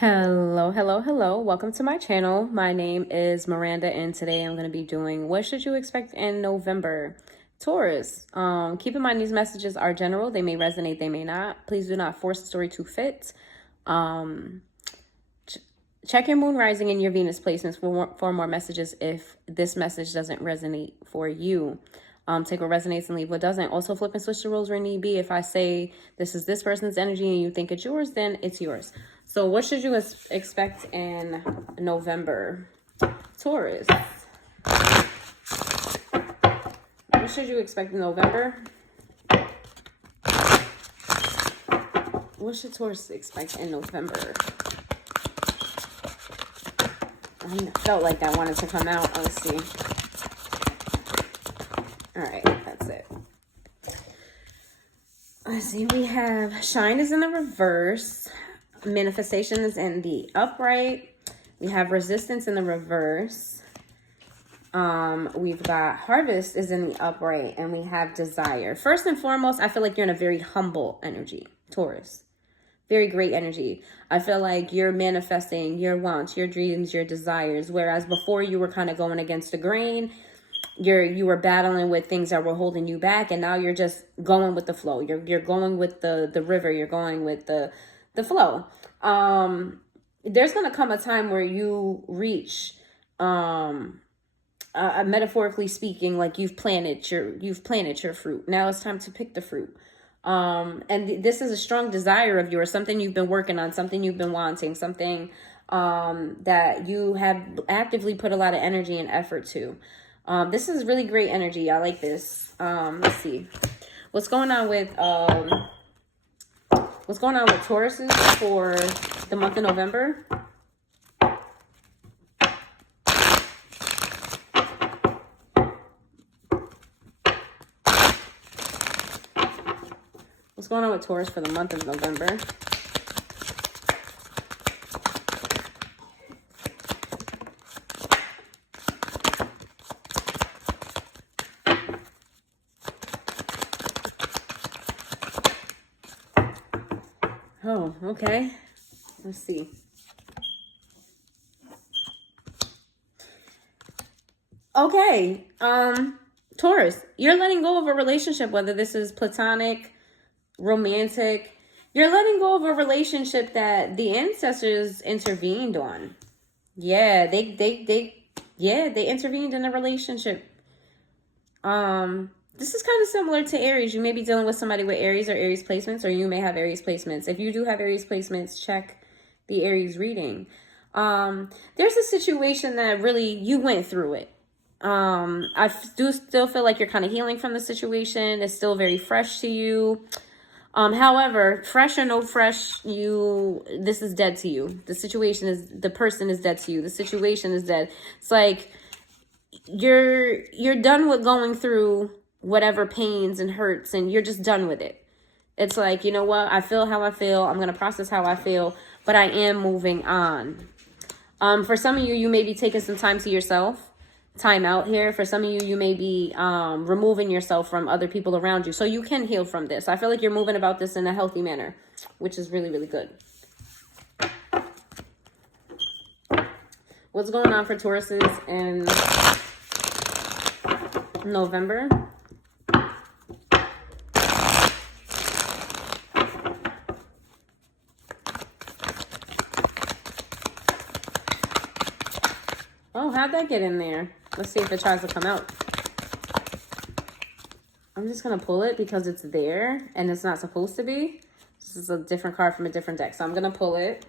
Hello, hello, hello. Welcome to my channel. My name is Miranda and today I'm going to be doing what should you expect in November. Taurus, keep in mind these messages are general. They may resonate, they may not. Please do not force the story to fit. Check your moon rising and your Venus placements for more messages if this message doesn't resonate for you. Take what resonates and leave what doesn't. Also flip and switch the roles where need be. If I say this is this person's energy and you think it's yours, then it's yours. So what should you expect in November? Taurus. What should you expect in November? What should Taurus expect in November? I felt like that wanted to come out. Let's see. All right, that's it. Let's see. We have Shine is in the reverse. Manifestation is in the upright. We have Resistance in the reverse. We've got Harvest is in the upright, and we have Desire. First and foremost, I feel like you're in a very humble energy, Taurus. Very great energy. I feel like you're manifesting your wants, your dreams, your desires, whereas before you were kind of going against the grain. You were battling with things that were holding you back, and now you're just going with the flow. You're going with the river. You're going with the flow. There's gonna come a time where you reach, metaphorically speaking, like you've planted your fruit. Now it's time to pick the fruit. And this is a strong desire of yours, something you've been working on, something you've been wanting, something that you have actively put a lot of energy and effort to. This is really great energy. I like this. Let's see. What's going on with Tauruses for the month of November? What's going on with Taurus for the month of November? Oh, okay. Let's see. Okay. Taurus, you're letting go of a relationship, whether this is platonic, romantic. You're letting go of a relationship that the ancestors intervened on. Yeah, they intervened in a relationship. This is kind of similar to Aries. You may be dealing with somebody with Aries or Aries placements, or you may have Aries placements. If you do have Aries placements, check the Aries reading. There's a situation that really you went through it. I do still feel like you're kind of healing from the situation. It's still very fresh to you. However, fresh or no fresh, this is dead to you. The person is dead to you. The situation is dead. It's like you're done with going through whatever pains and hurts, and you're just done with it. It's like, you know what? I feel how I feel. I'm going to process how I feel, but I am moving on. For some of you, you may be taking some time to yourself. Time out here. For some of you, you may be removing yourself from other people around you, so you can heal from this. I feel like you're moving about this in a healthy manner, which is really, really good. What's going on for Tauruses in November? Oh, how'd that get in there? Let's see if it tries to come out. I'm just going to pull it because it's there and it's not supposed to be. This is a different card from a different deck. So I'm going to pull it.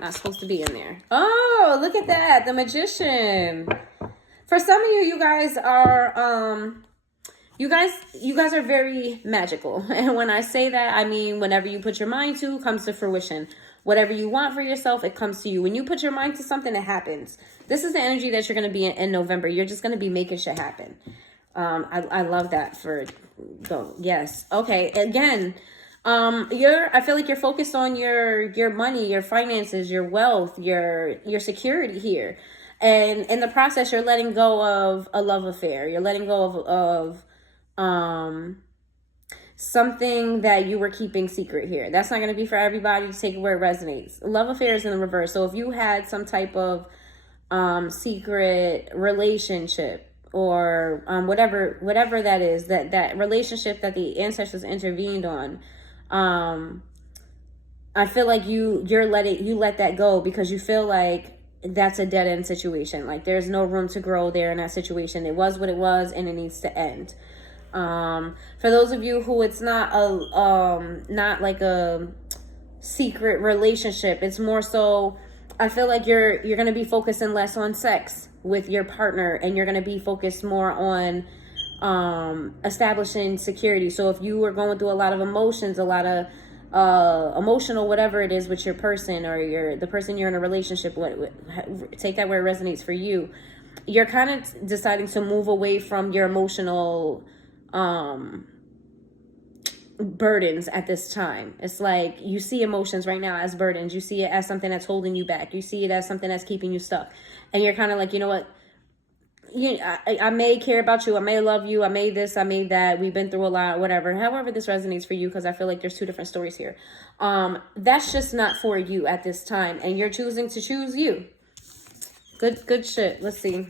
Not supposed to be in there. Oh, look at that. The Magician. For some of you, you guys are, you guys are very magical. And when I say that, I mean, whenever you put your mind to, comes to fruition. Whatever you want for yourself, it comes to you. When you put your mind to something, it happens. This is the energy that you're going to be in November. You're just going to be making shit happen. I love that yes. Okay. Again, I feel like you're focused on your money, your finances, your wealth, your security here. And in the process, you're letting go of a love affair. You're letting go of something that you were keeping secret here. That's not going to be for everybody. To take it where it resonates. Love affairs in the reverse. So if you had some type of secret relationship, or whatever that is, that relationship that the ancestors intervened on, I feel like you let that go because you feel like that's a dead end situation. Like there's no room to grow there in that situation. It was what it was, and it needs to end. For those of you who it's not not like a secret relationship, it's more so, I feel like you're going to be focusing less on sex with your partner, and you're going to be focused more on establishing security. So if you were going through a lot of emotions, a lot of emotional whatever it is with your person, or the person you're in a relationship with, take that where it resonates for you. You're kind of deciding to move away from your emotional burdens at this time. It's like you see emotions right now as burdens. You see it as something that's holding you back. You see it as something that's keeping you stuck. And you're kind of like, you know what? I may care about you. I may love you. I may this. I may that. We've been through a lot, whatever. However this resonates for you, because I feel like there's two different stories here. That's just not for you at this time. And you're choosing to choose you. Good shit. Let's see.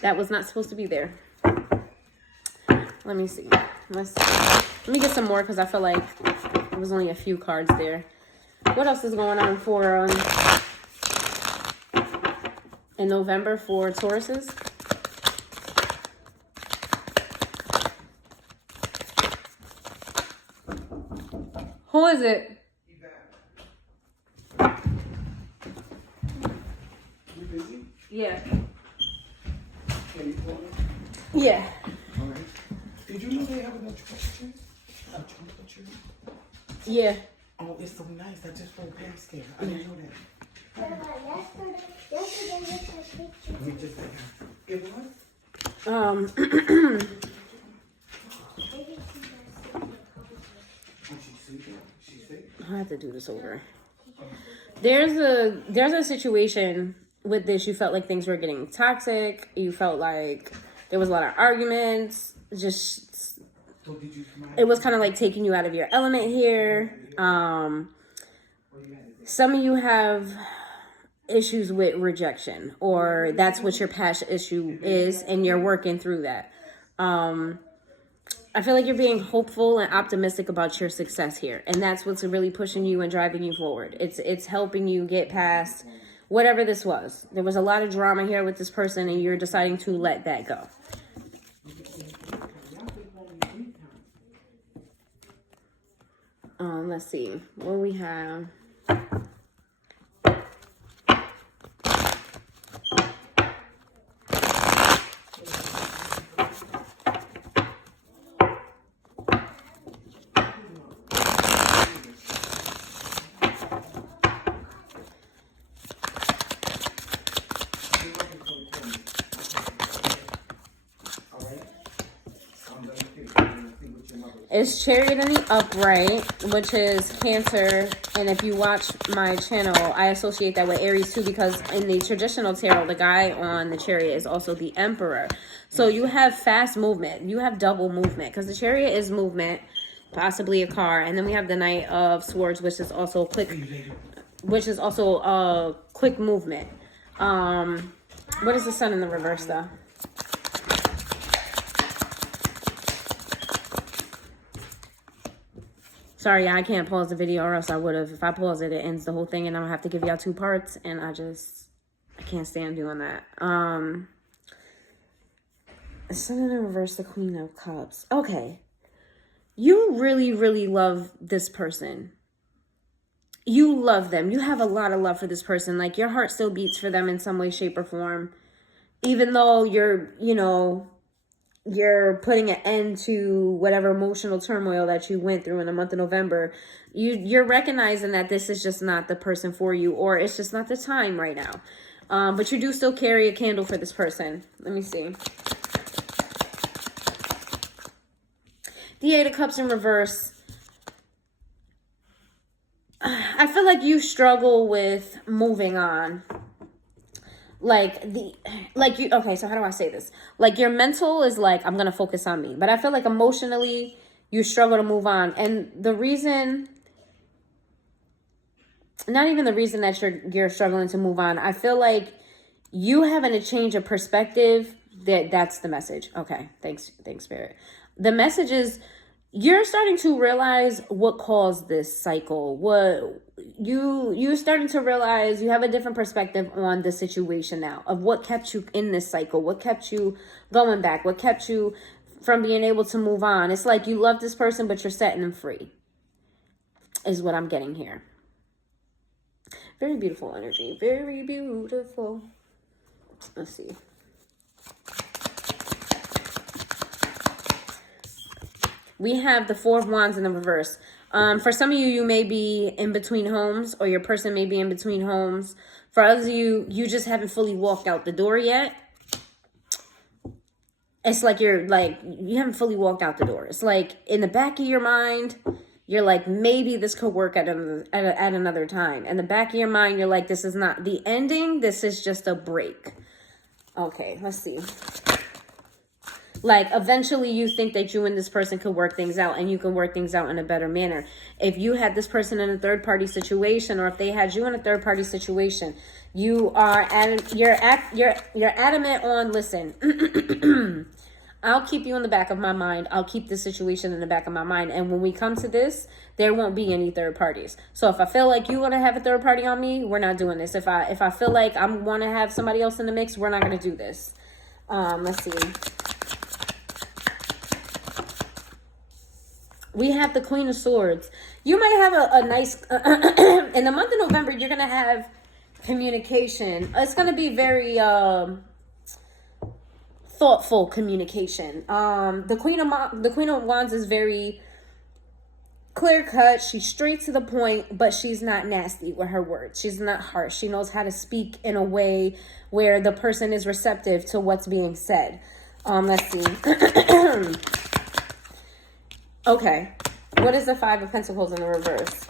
That was not supposed to be there. Let me see. Let me get some more, because I feel like there was only a few cards there. What else is going on for in November for Tauruses? Who is it? You busy? Yeah. Can you call me? Yeah. All right. Did you know they have a chocolate? A chocolate chip? Yeah. Oh, it's so nice. I just wrote basket. I didn't know that. Let me just say, it was? I have to do this over. There's a situation with this. You felt like things were getting toxic. You felt like there was a lot of arguments. Just, it was kind of like taking you out of your element here. Some of you have issues with rejection, or that's what your passion issue is, and you're working through that. I feel like you're being hopeful and optimistic about your success here, and that's what's really pushing you and driving you forward. It's helping you get past whatever this was. There was a lot of drama here with this person, and you're deciding to let that go. Let's see what we have. It's Chariot in the upright, which is Cancer. And if you watch my channel, I associate that with Aries too, because in the traditional tarot, the guy on the Chariot is also the Emperor. So you have fast movement. You have double movement, because the Chariot is movement, possibly a car. And then we have the Knight of Swords, which is also quick movement. What is the Sun in the reverse though? Sorry, I can't pause the video, or else I would have. If I pause it, it ends the whole thing, and I'm gonna have to give y'all 2 parts, and I can't stand doing that. Sun in the reverse, the Queen of Cups. Okay. You really, really love this person. You love them. You have a lot of love for this person. Like, your heart still beats for them in some way, shape, or form. Even though you're putting an end to whatever emotional turmoil that you went through in the month of November, you're recognizing that this is just not the person for you, or it's just not the time right now. But you do still carry a candle for this person. Let me see. The 8 of Cups in reverse. I feel like you struggle with moving on. Okay, so how do I say this? Like, your mental is like, I'm gonna focus on me, but I feel like emotionally you struggle to move on. And the reason, not even the reason that you're struggling to move on, I feel like you having a change of perspective, that's the message. Okay, thanks Spirit. The message is, you're starting to realize what caused this cycle. What you're starting to realize, you have a different perspective on the situation now, of what kept you in this cycle, what kept you going back, what kept you from being able to move on. It's like you love this person, but you're setting them free, is what I'm getting here. Very beautiful energy. Very beautiful. Let's see. We have the Four of Wands in the reverse. For some of you, you may be in between homes, or your person may be in between homes. For others of you, you just haven't fully walked out the door yet. It's like you haven't fully walked out the door. It's like in the back of your mind, you're like, maybe this could work at another time. In the back of your mind, you're like, this is not the ending. This is just a break. Okay, let's see. Like, eventually you think that you and this person could work things out, and you can work things out in a better manner. If you had this person in a third-party situation, or if they had you in a third-party situation, you're adamant on, listen, I'll keep you in the back of my mind. I'll keep this situation in the back of my mind. And when we come to this, there won't be any third parties. So if I feel like you want to have a third party on me, we're not doing this. If I feel like I want to have somebody else in the mix, we're not going to do this. Let's see. We have the Queen of Swords. You might have a nice, in the month of November, you're going to have communication. It's going to be very thoughtful communication. The Queen of Wands is very clear cut. She's straight to the point, but she's not nasty with her words. She's not harsh. She knows how to speak in a way where the person is receptive to what's being said. Let's see. Okay, what is the Five of Pentacles in the reverse?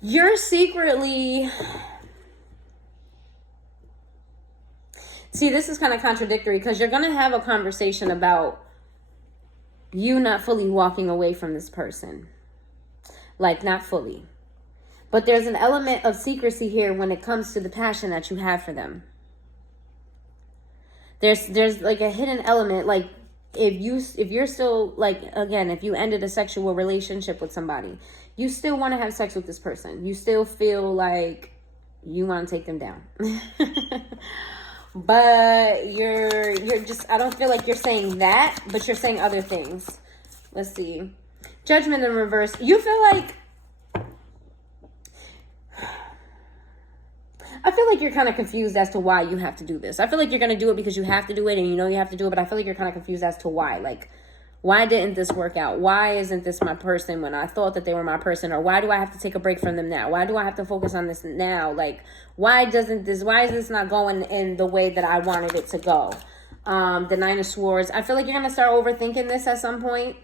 You're secretly... See, this is kind of contradictory, because you're going to have a conversation about you not fully walking away from this person. Like, not fully. But there's an element of secrecy here when it comes to the passion that you have for them. There's like a hidden element. Like, if you're still, like, again, if you ended a sexual relationship with somebody, you still want to have sex with this person. You still feel like you want to take them down. But you're just, I don't feel like you're saying that, but you're saying other things. Let's see. Judgment in reverse. You feel like, I feel like you're kind of confused as to why you have to do this. I feel like you're going to do it because you have to do it, and you know you have to do it, but I feel like you're kind of confused as to why. Like, why didn't this work out? Why isn't this my person when I thought that they were my person? Or why do I have to take a break from them now? Why do I have to focus on this now? Like, why is this not going in the way that I wanted it to go? The Nine of Swords. I feel like you're going to start overthinking this at some point.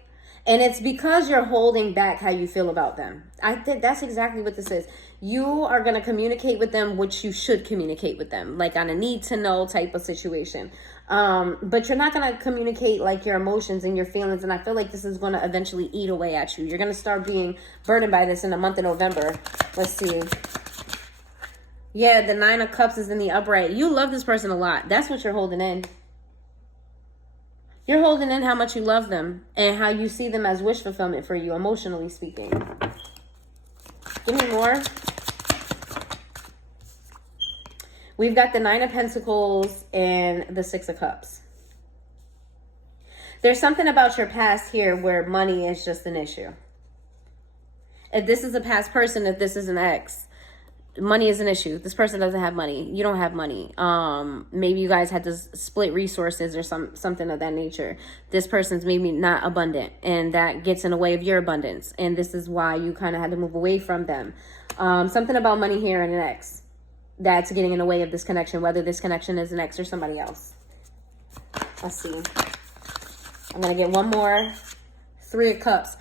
And it's because you're holding back how you feel about them. I think that's exactly what this is. You are going to communicate with them what you should communicate with them, like on a need to know type of situation. But you're not going to communicate like your emotions and your feelings. And I feel like this is going to eventually eat away at you. You're going to start being burdened by this in the month of November. Let's see. Yeah, the Nine of Cups is in the upright. You love this person a lot. That's what you're holding in. You're holding in how much you love them and how you see them as wish fulfillment for you, emotionally speaking. Give me more. We've got the Nine of Pentacles and the Six of Cups. There's something about your past here where money is just an issue. If this is a past person, if this is an ex, money is an issue. This person doesn't have money. You don't have money. Maybe you guys had to split resources or something of that nature. This person's maybe not abundant, and that gets in the way of your abundance. And this is why you kind of had to move away from them. Something about money here and an ex that's getting in the way of this connection, whether this connection is an ex or somebody else. Let's see. I'm going to get one more. 3 of Cups.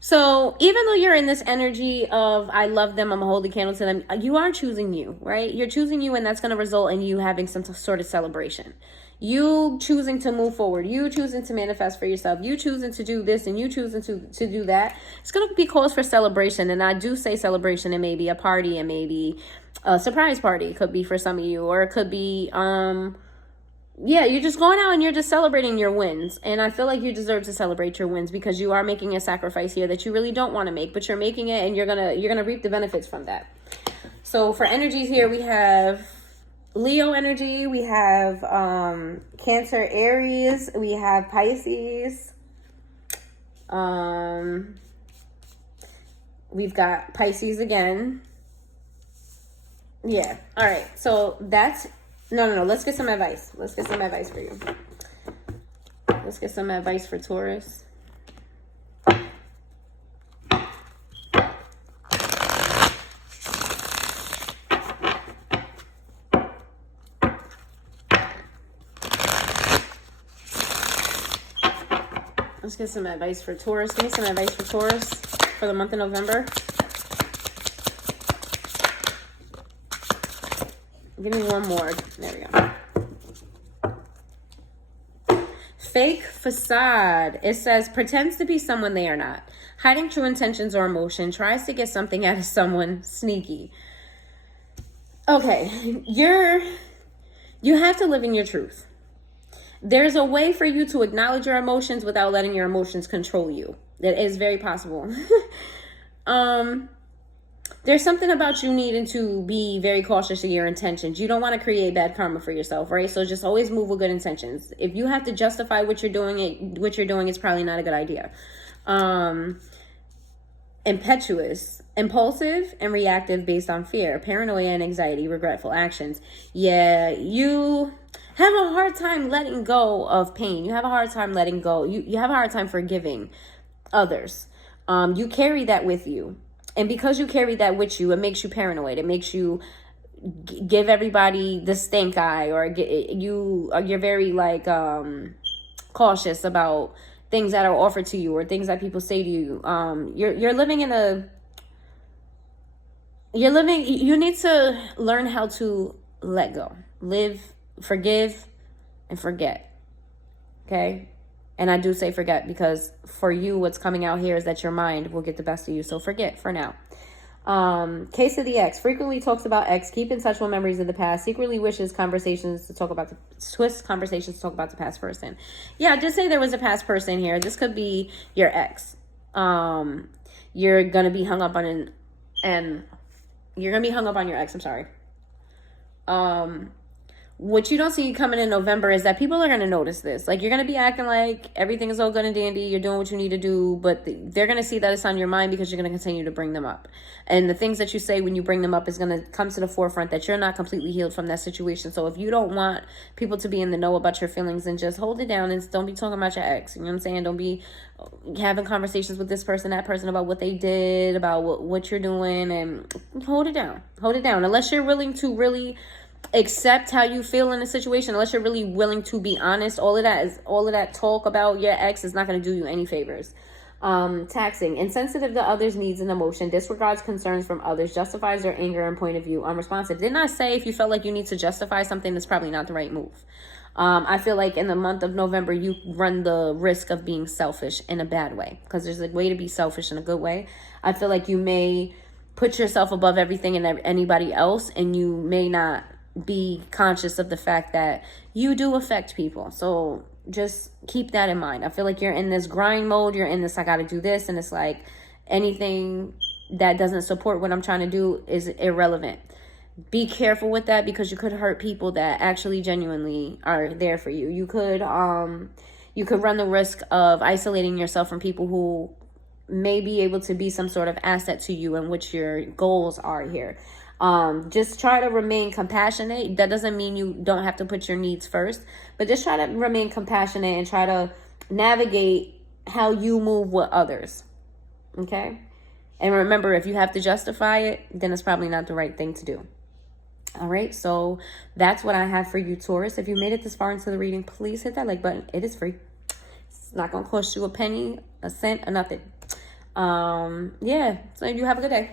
So even though you're in this energy of I love them, I'm a holy candle to them, you are choosing you, right? You're choosing you, and that's going to result in you having some sort of celebration. You choosing to move forward, you choosing to manifest for yourself, you choosing to do this, and you choosing to do that. It's going to be cause for celebration. And I do say celebration, and maybe a party, and maybe a surprise party. It could be for some of you, or it could be yeah, you're just going out and you're just celebrating your wins. And I feel like you deserve to celebrate your wins, because you are making a sacrifice here that you really don't want to make, but you're making it, and you're gonna reap the benefits from that. So for energies here, we have Leo energy, we have Cancer, Aries, we have Pisces. We've got Pisces again. Yeah. All right. So that's no. Let's get some advice. Let's get some advice for you. Let's get some advice for Taurus. Let's get some advice for Taurus. Give me some advice for Taurus for the month of November. Give me one more. There we go. Fake facade. It says pretends to be someone they are not. Hiding true intentions or emotion. Tries to get something out of someone. Sneaky. Okay. You have to live in your truth. There's a way for you to acknowledge your emotions without letting your emotions control you. That is very possible. There's something about you needing to be very cautious of your intentions. You don't want to create bad karma for yourself, right? So just always move with good intentions. If you have to justify what you're doing, it's probably not a good idea. Impetuous, impulsive, and reactive based on fear, paranoia and anxiety, regretful actions. Yeah, you have a hard time letting go of pain. You have a hard time letting go. You have a hard time forgiving others. You carry that with you. And because you carry that with you, it makes you paranoid. It makes you give everybody the stink eye, or you're very cautious about things that are offered to you or things that people say to you. You need to learn how to let go, live, forgive, and forget. Okay? And I do say forget, because for you, what's coming out here is that your mind will get the best of you. So forget for now. Case of the ex. Frequently talks about ex. Keep in touch with memories of the past. Secretly wishes conversations to talk about the past person. Yeah, just say there was a past person here. This could be your ex. You're gonna be hung up on your ex. I'm sorry. What you don't see coming in November is that people are going to notice this. Like, you're going to be acting like everything is all good and dandy. You're doing what you need to do, but they're going to see that it's on your mind, because you're going to continue to bring them up. And the things that you say when you bring them up is going to come to the forefront that you're not completely healed from that situation. So if you don't want people to be in the know about your feelings, then just hold it down and don't be talking about your ex. You know what I'm saying? Don't be having conversations with this person, that person about what they did, about what you're doing, and hold it down. Hold it down. Unless you're willing to really accept how you feel in a situation, unless you're really willing to be honest, all of that talk about your ex is not going to do you any favors. Taxing, insensitive to others' needs and emotion, disregards concerns from others, justifies their anger and point of view, unresponsive. Didn't I say if you felt like you need to justify something, that's probably not the right move? I feel like in the month of November, you run the risk of being selfish in a bad way, because there's a way to be selfish in a good way. I feel like you may put yourself above everything and anybody else, and you may not be conscious of the fact that you do affect people. So just keep that in mind. I feel like you're in this grind mode. You're in this, I got to do this. And it's like anything that doesn't support what I'm trying to do is irrelevant. Be careful with that, because you could hurt people that actually genuinely are there for you. You could run the risk of isolating yourself from people who may be able to be some sort of asset to you and what your goals are here. Just try to remain compassionate. That doesn't mean you don't have to put your needs first, but just try to remain compassionate and try to navigate how you move with others. Okay? And remember, if you have to justify it, then it's probably not the right thing to do. All right, so that's what I have for you, Taurus. If you made it this far into the reading, please hit that like button. It is free. not gonna cost you a penny, a cent, or nothing. Yeah. So you have a good day.